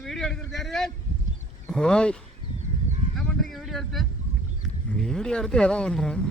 Video எடுத்திருக்காரு யாரு? ஓய் என்ன பண்றீங்க வீடியோ எடுத்து? வீடியோ எடுத்து எதாவது பண்ணுறேன்